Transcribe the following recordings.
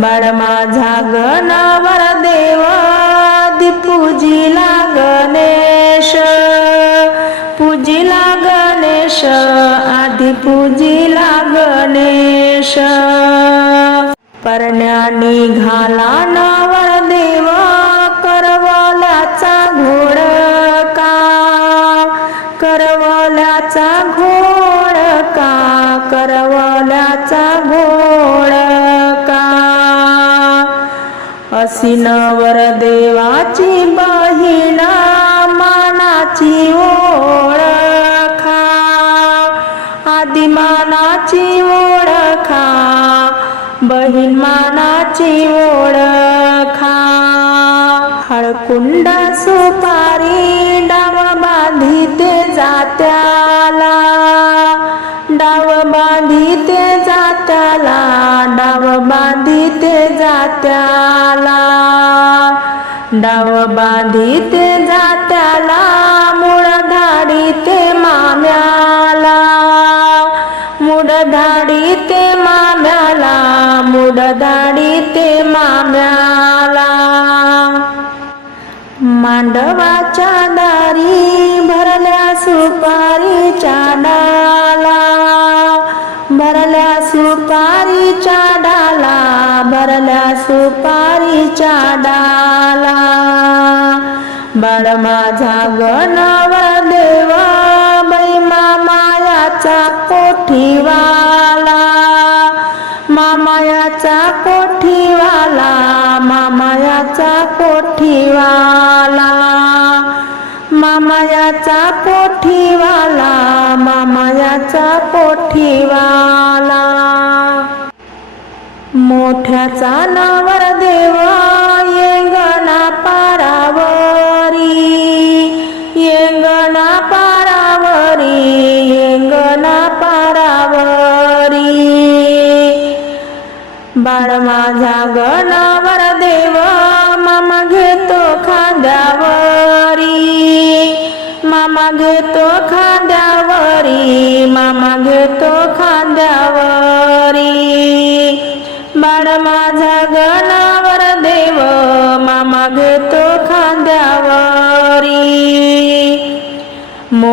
बाळ माझा गणवर देव पूजिला गणेश. पूजिला गणेश आधी पूजिला गणेश. परण्या निघाला नवर देव करवल्याचा घोडका करवल्याचा घोडका करवल्याचा घोड अशी देवाची बहीण मानाची ओळखा. आदिमानाची ओळखा बहीण मानाची ओळखा. हळकुंड सुपारी डाव बांधिते जात्या. डाव बांधिते जात्याला. डाव बांधिते जात्याला मुळ धाडीते माम्याला. मुड धाडी ते माम्याला मुड धाडी ते माम्याला. मांडवाच्या दारी सुपारीच्या डाला भरल्या सुपारीच्या डाला. बाळ माझा गणवर देवा बाई मामायाचा कोठीवाला. मामायाचा कोठीवाला मामायाचा कोठीवाला. मामायाचा कोठीवाला मामायाचा कोठीवाला. मोठ्याचा नवर देव येंगणा पारावरी. येंगणा पारावरी येंगणा पारावरी. बाळ माझा गणावर देव मामा घेतो खांद्यावरी. मामा घेतो खांद्यावरी मामा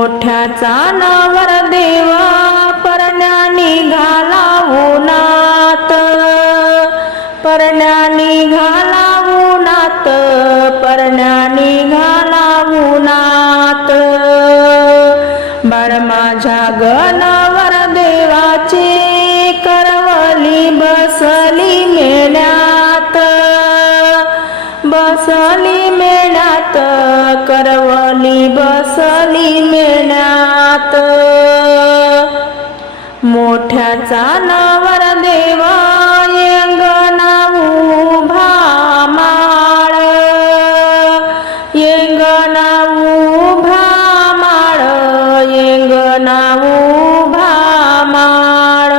मोठ्याचा नवर देवा परण्या निघाला उन्हात परण्या निघाला उन्हात परण्या निघाला उन्हात बाळ माझ्या गणावर देवाची करवली बसली मेल्या. बसली मेणात करवली बसली मेणात मोठ्याचा नवर देव येंगणा उभा माळ. येंगणा उभा माळ येंगणा उभा माळ.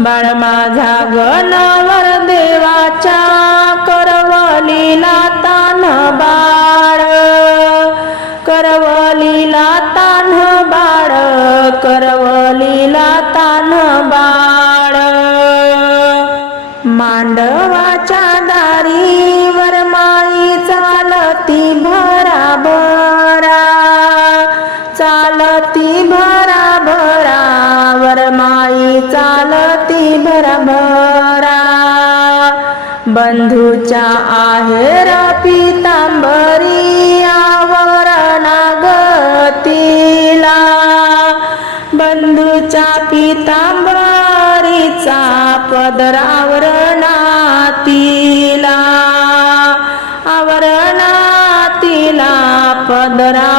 बाळ माझा गण करवलीला तान बाळ. मांडवाच्या दारीवर माई चालती भराभरा. चालती भरा भरावर माई चालती भरा बंधूच्या आहेर पितांबरी आव पितांबरीचा पदरावरणातीला आवरणातीला पदरा